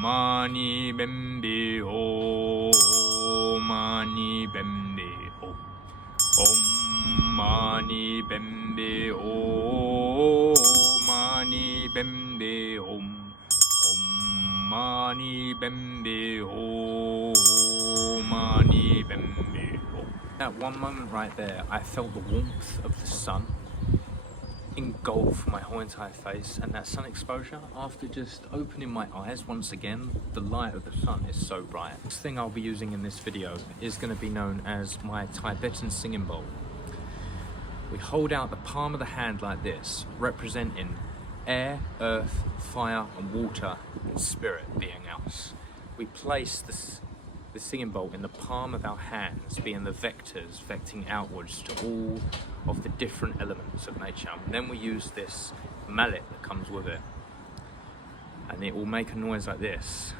mani bembe om mani bembe om mani bembe om mani bembe om mani bembe om mani bembe om. At one moment right there, I felt the warmth of the sun engulf my whole entire face, and that sun exposure, after just opening my eyes once again, the light of the sun is so bright. The next thing I'll be using in this video is going to be known as my Tibetan singing bowl. We hold out the palm of the hand like this, representing air, earth, fire and water and spirit being us. We place the singing bowl in the palm of our hands, being the vectors vecting outwards to all of the different elements of nature. And then we use this mallet that comes with it, and it will make a noise like this.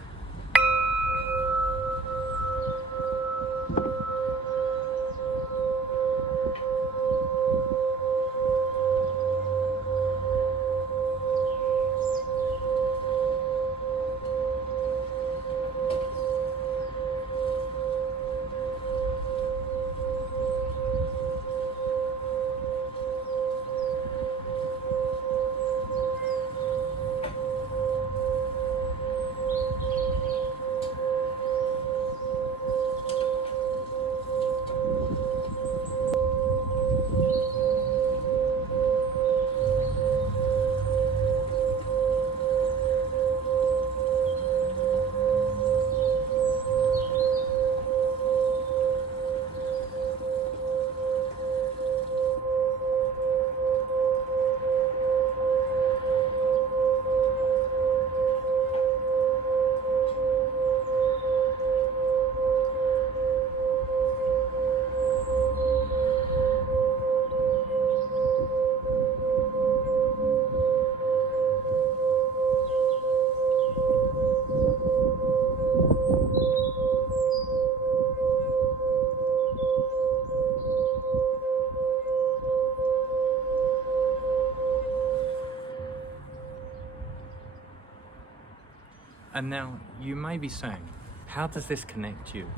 And now you may be saying, how does this connect you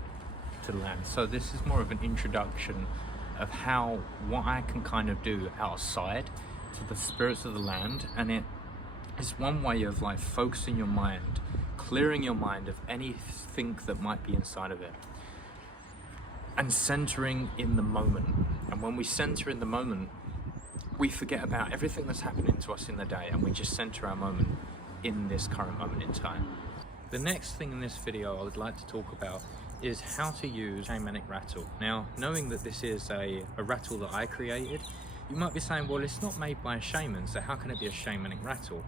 to land? So this is more of an introduction of what I can kind of do outside to the spirits of the land, and it is one way of like focusing your mind, clearing your mind of anything that might be inside of it, and centering in the moment. And when we center in the moment, we forget about everything that's happening to us in the day, and we just center our moment in this current moment in time. The next thing in this video I would like to talk about is how to use shamanic rattle. Now, knowing that this is a rattle that I created, you might be saying, well, it's not made by a shaman, so how can it be a shamanic rattle?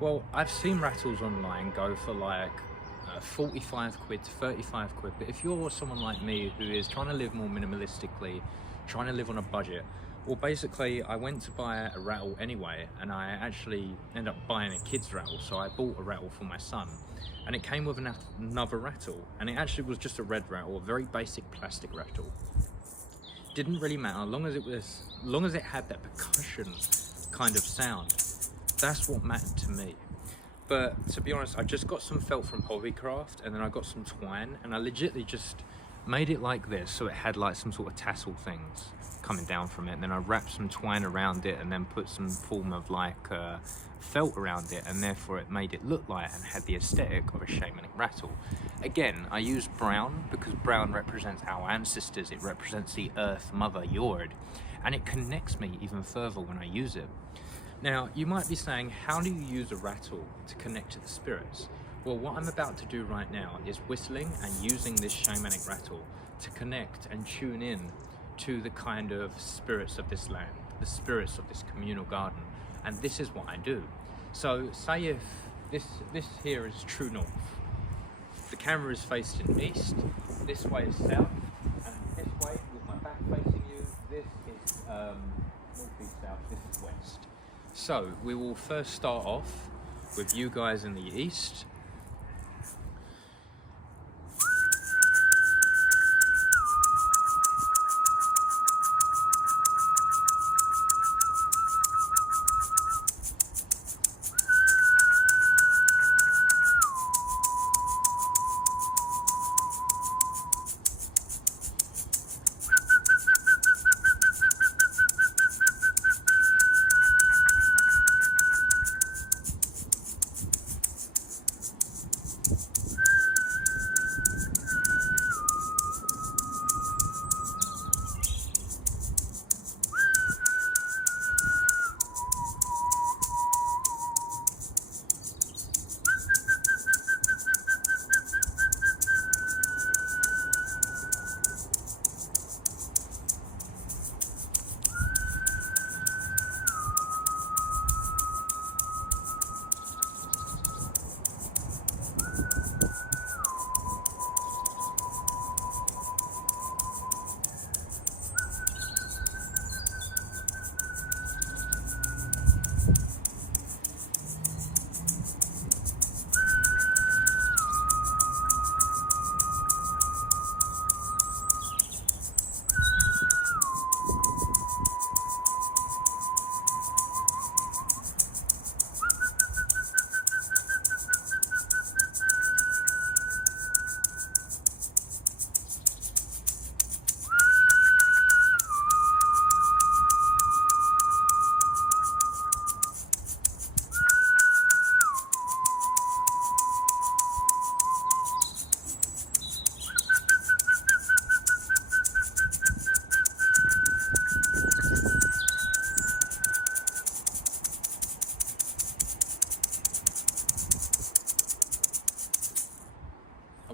Well, I've seen rattles online go for like 45 quid to 35 quid, but if you're someone like me who is trying to live more minimalistically, trying to live on a budget, well, basically I went to buy a rattle anyway, and I actually ended up buying a kid's rattle, so I bought a rattle for my son. And it came with another rattle, and it actually was just a red rattle, a very basic plastic rattle. Didn't really matter, long as it had that percussion kind of sound. That's what mattered to me. But to be honest, I just got some felt from Hobbycraft, and then I got some twine, and I legitimately just made it like this, so it had like some sort of tassel things coming down from it, and then I wrapped some twine around it and then put some form of like felt around it, and therefore it made it look like and had the aesthetic of a shamanic rattle. Again, I used brown because brown represents our ancestors, it represents the earth mother Yord, and it connects me even further when I use it. Now, you might be saying, how do you use a rattle to connect to the spirits? Well, what I'm about to do right now is whistling and using this shamanic rattle to connect and tune in to the kind of spirits of this land, the spirits of this communal garden. And this is what I do. So say if this here is true north, the camera is facing east, this way is south, and this way with my back facing you, this is northeast south, this is west. So we will first start off with you guys in the east.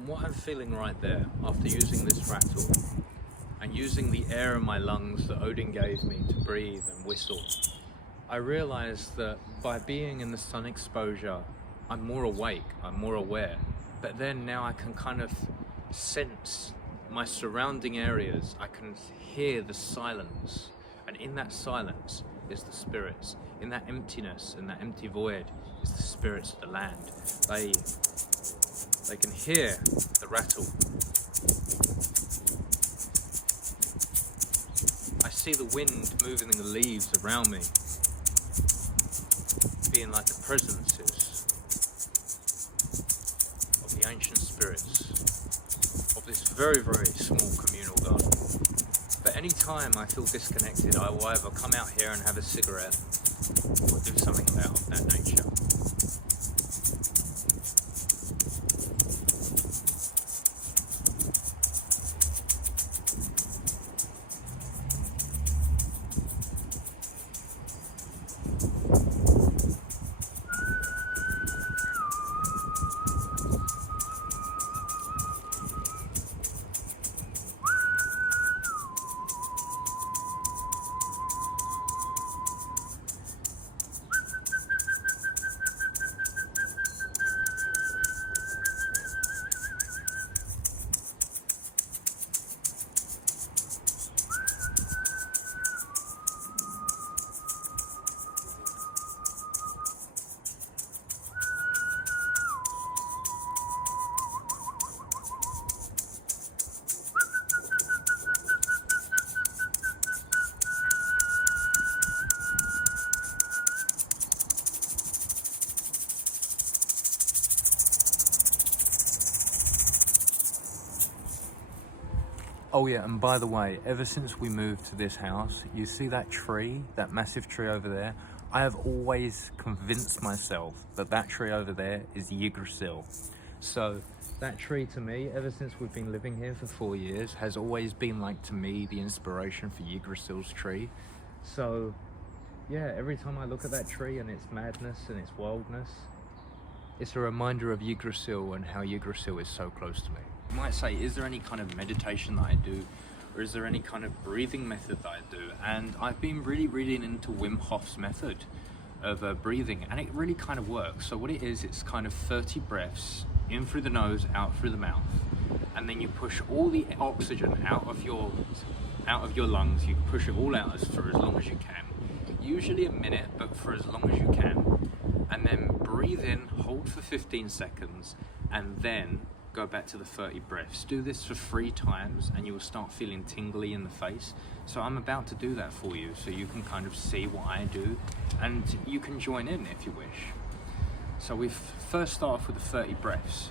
And what I'm feeling right there, after using this rattle, and using the air in my lungs that Odin gave me to breathe and whistle, I realized that by being in the sun exposure, I'm more awake, I'm more aware. But then now I can kind of sense my surrounding areas. I can hear the silence. And in that silence is the spirits. In that emptiness, in that empty void, is the spirits of the land. They can hear the rattle. I see the wind moving the leaves around me, being like the presences of the ancient spirits of this very, very small communal garden. But any time I feel disconnected, I will either come out here and have a cigarette or do something about that nature. Oh yeah, and by the way, ever since we moved to this house, you see that tree, that massive tree over there? I have always convinced myself that that tree over there is Yggdrasil. So that tree to me, ever since we've been living here for 4 years, has always been like, to me, the inspiration for Yggdrasil's tree. So yeah, every time I look at that tree and its madness and its wildness, it's a reminder of Yggdrasil and how Yggdrasil is so close to me. You might say, is there any kind of meditation that I do, or is there any kind of breathing method that I do? And I've been really reading into Wim Hof's method of breathing, and it really kind of works. So what it is, it's kind of 30 breaths in through the nose, out through the mouth, and then you push all the oxygen out of your lungs. You push it all out for as long as you can, usually a minute, but for as long as you can, and then breathe in, hold for 15 seconds, and then go back to the 30 breaths. Do this for 3 times and you will start feeling tingly in the face. So I'm about to do that for you so you can kind of see what I do and you can join in if you wish. So we first start off with the 30 breaths.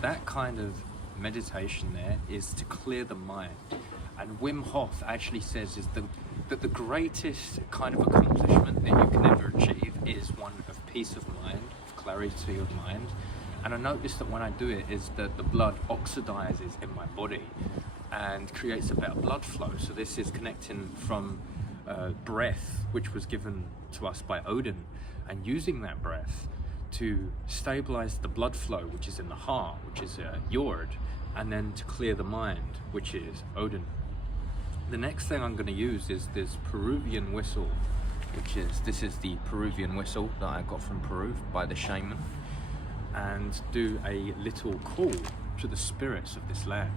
that kind of meditation there is to clear the mind. And Wim Hof actually says that the greatest kind of accomplishment that you can ever achieve is one of peace of mind, of clarity of mind. And I noticed that when I do it is that the blood oxidizes in my body and creates a better blood flow. So this is connecting from breath, which was given to us by Odin, and using that breath to stabilize the blood flow, which is in the heart, which is Jord, and then to clear the mind, which is Odin. The next thing I'm going to use is this Peruvian whistle, this is the Peruvian whistle that I got from Peru by the shaman, and do a little call to the spirits of this land.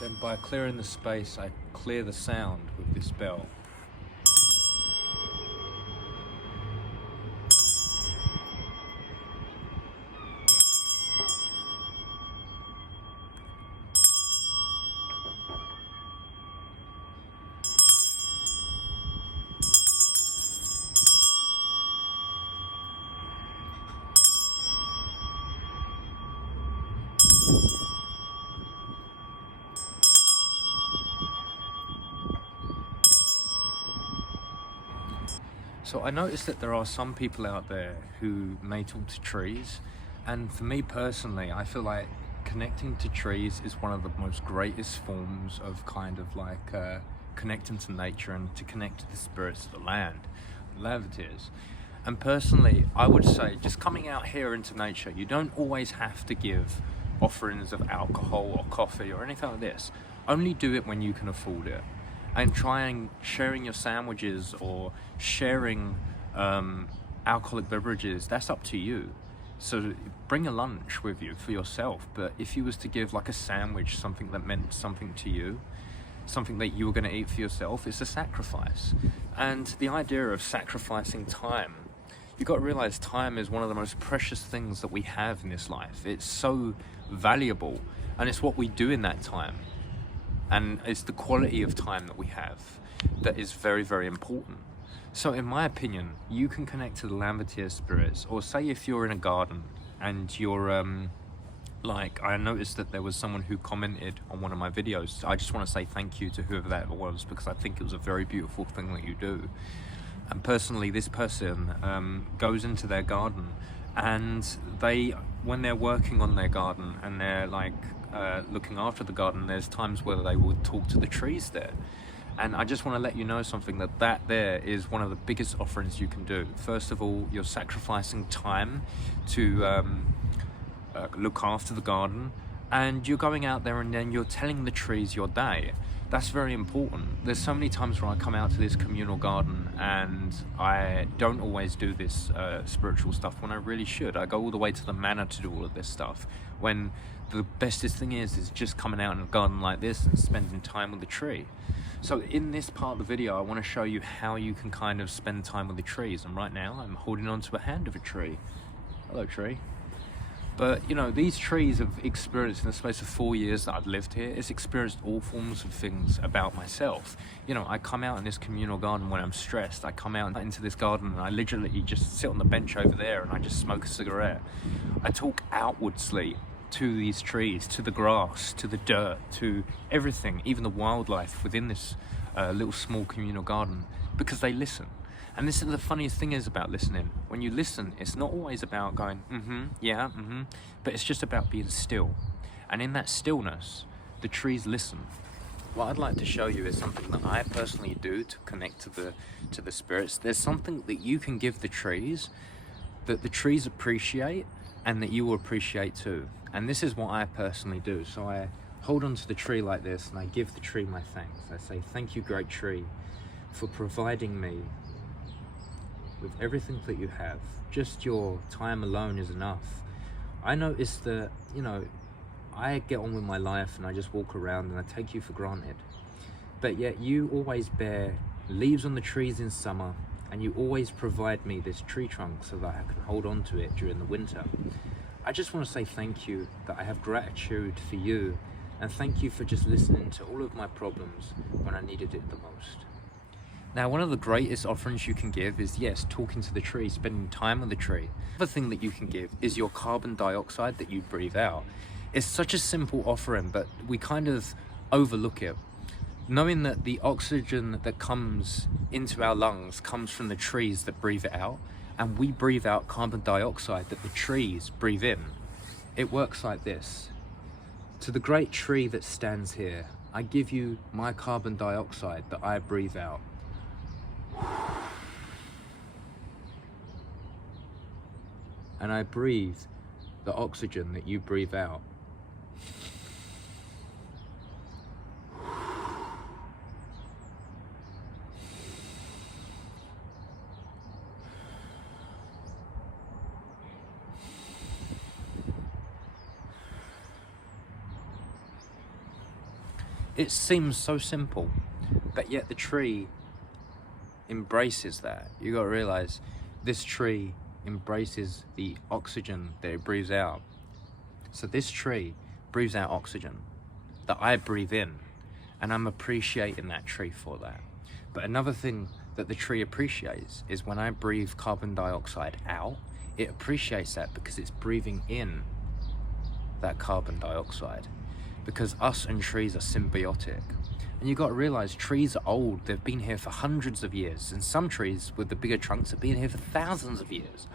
Then by clearing the space, I clear the sound with this bell. So I noticed that there are some people out there who may talk to trees, and for me personally, I feel like connecting to trees is one of the most greatest forms of kind of like connecting to nature and to connect to the spirits of the land, the Lamvitirs. And personally, I would say just coming out here into nature, you don't always have to give offerings of alcohol or coffee or anything like this. Only do it when you can afford it. And trying sharing your sandwiches or sharing alcoholic beverages, that's up to you. So bring a lunch with you for yourself, but if you was to give like a sandwich, something that meant something to you, something that you were going to eat for yourself, it's a sacrifice. And the idea of sacrificing time, you've got to realize time is one of the most precious things that we have in this life. It's so valuable, and it's what we do in that time. And it's the quality of time that we have that is very, very important. So in my opinion, you can connect to the Lamvitir spirits, or say if you're in a garden and you're like, I noticed that there was someone who commented on one of my videos. I just want to say thank you to whoever that was, because I think it was a very beautiful thing that you do. And personally, this person goes into their garden, and when they're working on their garden and they're like looking after the garden, there's times where they will talk to the trees there. And I just want to let you know something, that there is one of the biggest offerings you can do. First of all, you're sacrificing time to look after the garden, and you're going out there and then you're telling the trees your day. That's very important. There's so many times where I come out to this communal garden and I don't always do this spiritual stuff when I really should. I go all the way to the manor to do all of this stuff, when the bestest thing is just coming out in a garden like this and spending time with the tree. So in this part of the video, I want to show you how you can kind of spend time with the trees. And right now I'm holding onto a hand of a tree. Hello, tree. But you know, these trees have experienced, in the space of 4 years that I've lived here, it's experienced all forms of things about myself. You know, I come out in this communal garden when I'm stressed. I come out into this garden and I literally just sit on the bench over there and I just smoke a cigarette. I talk outwardsly to these trees, to the grass, to the dirt, to everything, even the wildlife within this little small communal garden, because they listen. And this is the funniest thing is about listening. When you listen, it's not always about going, yeah, but it's just about being still. And in that stillness, the trees listen. What I'd like to show you is something that I personally do to connect to the spirits. There's something that you can give the trees that the trees appreciate and that you will appreciate too. And this is what I personally do. So I hold on to the tree like this, and I give the tree my thanks. I say, thank you, great tree, for providing me with everything that you have. Just your time alone is enough. I notice that, you know, I get on with my life and I just walk around and I take you for granted. But yet you always bear leaves on the trees in summer, and you always provide me this tree trunk so that I can hold on to it during the winter. I just want to say thank you, that I have gratitude for you, and thank you for just listening to all of my problems when I needed it the most. Now, one of the greatest offerings you can give is, yes, talking to the tree, spending time with the tree. Another thing that you can give is your carbon dioxide that you breathe out. It's such a simple offering, but we kind of overlook it. Knowing that the oxygen that comes into our lungs comes from the trees that breathe it out, and we breathe out carbon dioxide that the trees breathe in. It works like this. To the great tree that stands here, I give you my carbon dioxide that I breathe out. And I breathe the oxygen that you breathe out. It seems so simple, but yet the tree embraces that. You gotta realize, this tree embraces the oxygen that it breathes out. So this tree breathes out oxygen that I breathe in, and I'm appreciating that tree for that. But another thing that the tree appreciates is when I breathe carbon dioxide out, it appreciates that because it's breathing in that carbon dioxide. Because us and trees are symbiotic. And you got to realize, trees are old. They've been here for hundreds of years, and some trees with the bigger trunks have been here for thousands of years.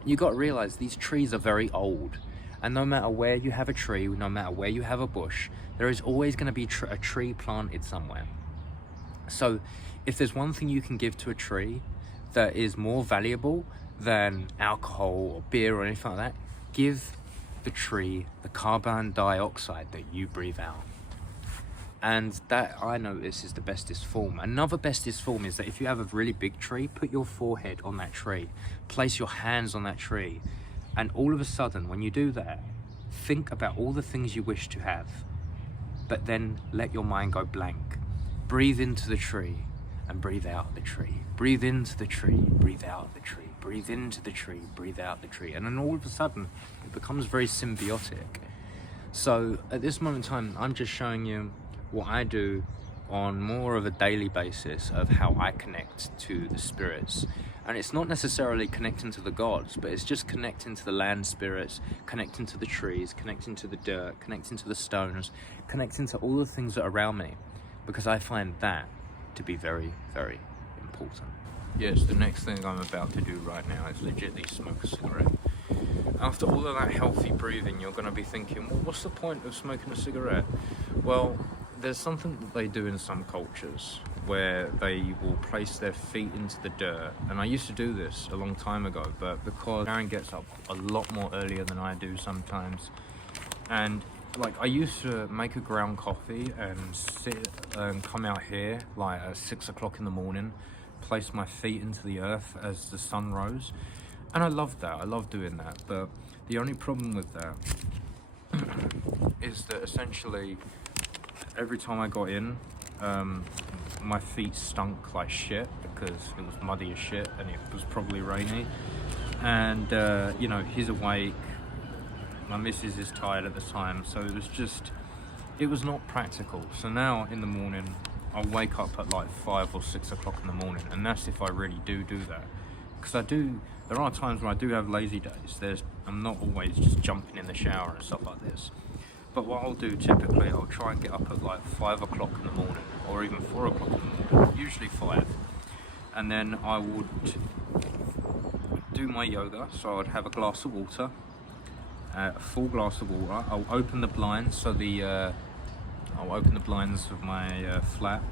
And you got to realize these trees are very old, and no matter where you have a tree, no matter where you have a bush, there is always going to be a tree planted somewhere. So if there's one thing you can give to a tree that is more valuable than alcohol or beer or anything like that, give the tree the carbon dioxide that you breathe out. And that, I notice, is the bestest form. Another bestest form is that if you have a really big tree, put your forehead on that tree, place your hands on that tree, and all of a sudden when you do that, think about all the things you wish to have, but then let your mind go blank. Breathe into the tree and breathe out the tree. Breathe into the tree, breathe out the tree. Breathe into the tree, breathe out the tree. And then all of a sudden, it becomes very symbiotic. So at this moment in time, I'm just showing you what I do on more of a daily basis of how I connect to the spirits. And it's not necessarily connecting to the gods, but it's just connecting to the land spirits, connecting to the trees, connecting to the dirt, connecting to the stones, connecting to all the things that are around me, because I find that to be very, very important. Yes, the next thing I'm about to do right now is legitimately smoke a cigarette. After all of that healthy breathing, you're going to be thinking, well, what's the point of smoking a cigarette? Well, there's something that they do in some cultures where they will place their feet into the dirt. And I used to do this a long time ago, but because Aaron gets up a lot more earlier than I do sometimes, and like I used to make a ground coffee and sit and come out here like at 6 o'clock in the morning, place my feet into the earth as the sun rose, and I loved that. I loved doing that. But the only problem with that is that essentially every time I got in, my feet stunk like shit because it was muddy as shit and it was probably rainy. And you know, he's awake, my missus is tired at the time, so it was not practical. So now in the morning, I'll wake up at like 5 or 6 o'clock in the morning, and that's if I really do that. Because there are times when I do have lazy days. I'm not always just jumping in the shower and stuff like this. But what I'll do typically, I'll try and get up at like 5 o'clock in the morning, or even 4 o'clock in the morning, usually 5. And then I would do my yoga, so I'd have a glass of water, a full glass of water. I'll open the blinds, so I'll open the blinds of my flat,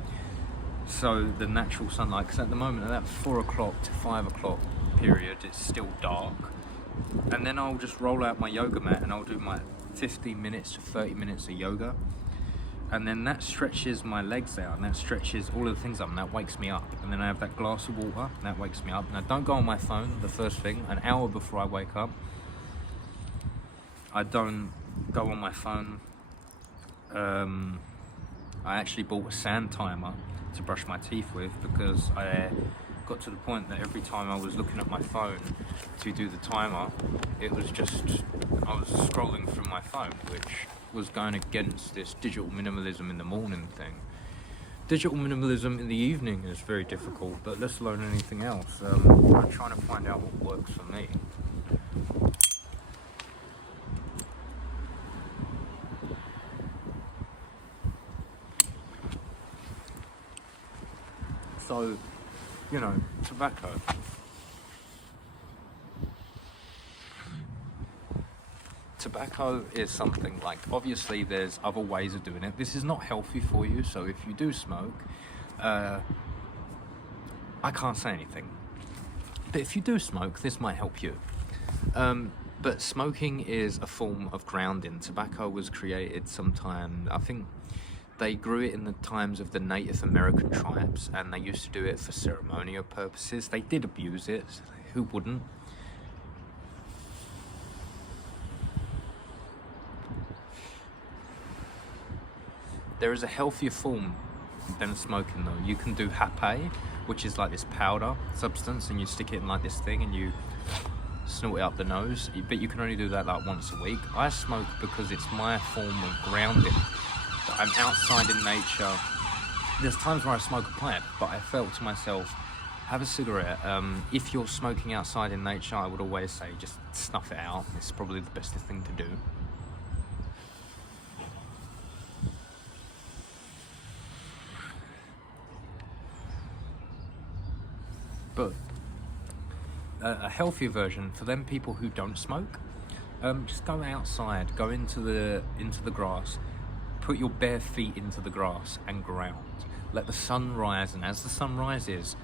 so the natural sunlight, because at the moment at that 4 o'clock to 5 o'clock period, it's still dark. And then I'll just roll out my yoga mat and I'll do my 15 minutes to 30 minutes of yoga. and then that stretches my legs out, and that stretches all of the things up, and that wakes me up. And then I have that glass of water, and that wakes me up. And I don't go on my phone the first thing, an hour before I wake up. I don't go on my phone. I actually bought a sand timer to brush my teeth with, because I got to the point that every time I was looking at my phone to do the timer, it was just, I was scrolling through my phone, which was going against this digital minimalism in the morning thing. Digital minimalism in the evening is very difficult, but let's alone anything else. I'm trying to find out what works for me. So, you know, tobacco. Tobacco is something like, obviously there's other ways of doing it. This is not healthy for you, so if you do smoke, I can't say anything. But if you do smoke, this might help you. But smoking is a form of grounding. Tobacco was created sometime, I think, they grew it in the times of the Native American tribes, and they used to do it for ceremonial purposes. They did abuse it, who wouldn't? There is a healthier form than smoking though. You can do hape, which is like this powder substance, and you stick it in like this thing and you snort it up the nose, but you can only do that like once a week. I smoke because it's my form of grounding. I'm outside in nature. There's times where I smoke a pipe, but I felt to myself, have a cigarette. If you're smoking outside in nature, I would always say just snuff it out. It's probably the best thing to do. But a healthier version for them people who don't smoke, just go outside, go into the grass. Put your bare feet into the grass and ground. Let the sun rise, and as the sun rises,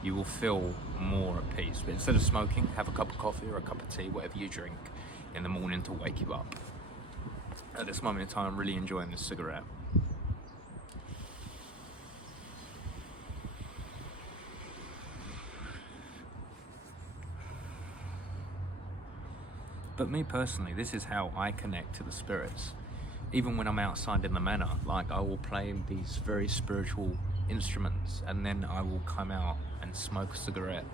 you will feel more at peace. But instead of smoking, have a cup of coffee or a cup of tea, whatever you drink, in the morning to wake you up. At this moment in time, I'm really enjoying this cigarette. But me personally, this is how I connect to the spirits. Even when I'm outside in the manor, like I will play these very spiritual instruments, and then I will come out and smoke a cigarette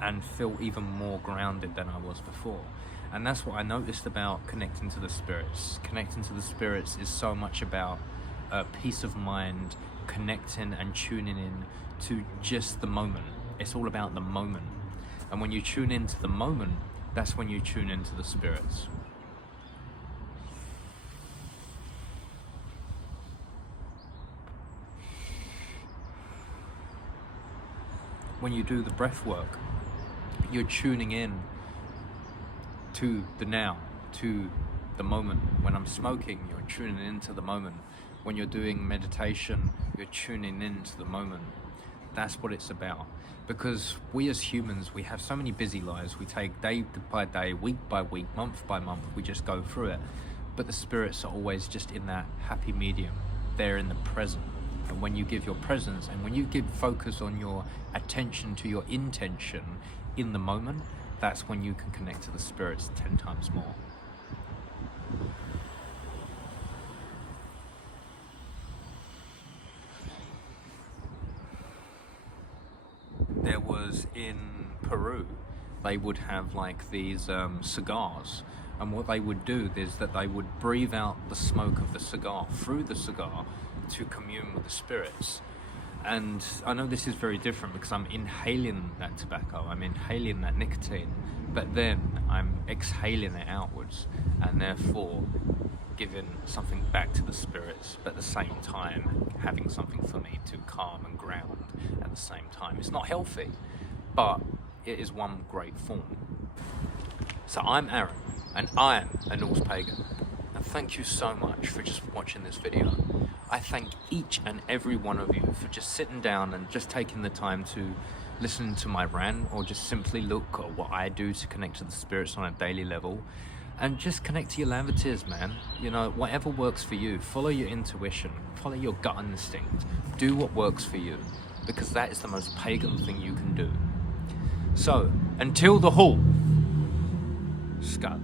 and feel even more grounded than I was before. And that's what I noticed about connecting to the spirits. Connecting to the spirits is so much about peace of mind, connecting and tuning in to just the moment. It's all about the moment. And when you tune into the moment, that's when you tune into the spirits. When you do the breath work, you're tuning in to the now, to the moment. When I'm smoking, you're tuning into the moment. When you're doing meditation, you're tuning into the moment. That's what it's about. Because we as humans, we have so many busy lives. We take day by day, week by week, month by month, we just go through it. But the spirits are always just in that happy medium. They're in the present. And when you give your presence, and when you give focus on your attention to your intention in the moment, that's when you can connect to the spirits 10 times more. There was in Peru, they would have like these cigars, and what they would do is that they would breathe out the smoke of the cigar through the cigar to commune with the spirits. And I know this is very different because I'm inhaling that tobacco, I'm inhaling that nicotine, but then I'm exhaling it outwards, and therefore giving something back to the spirits, but at the same time having something for me to calm and ground at the same time. It's not healthy, but it is one great form. So I'm Aaron, and I am a Norse pagan, and thank you so much for just watching this video. I thank each and every one of you for just sitting down and just taking the time to listen to my rant, or just simply look at what I do to connect to the spirits on a daily level. And just connect to your levities, man. You know, whatever works for you. Follow your intuition. Follow your gut instinct. Do what works for you. Because that is the most pagan thing you can do. So, until the hall, Scott.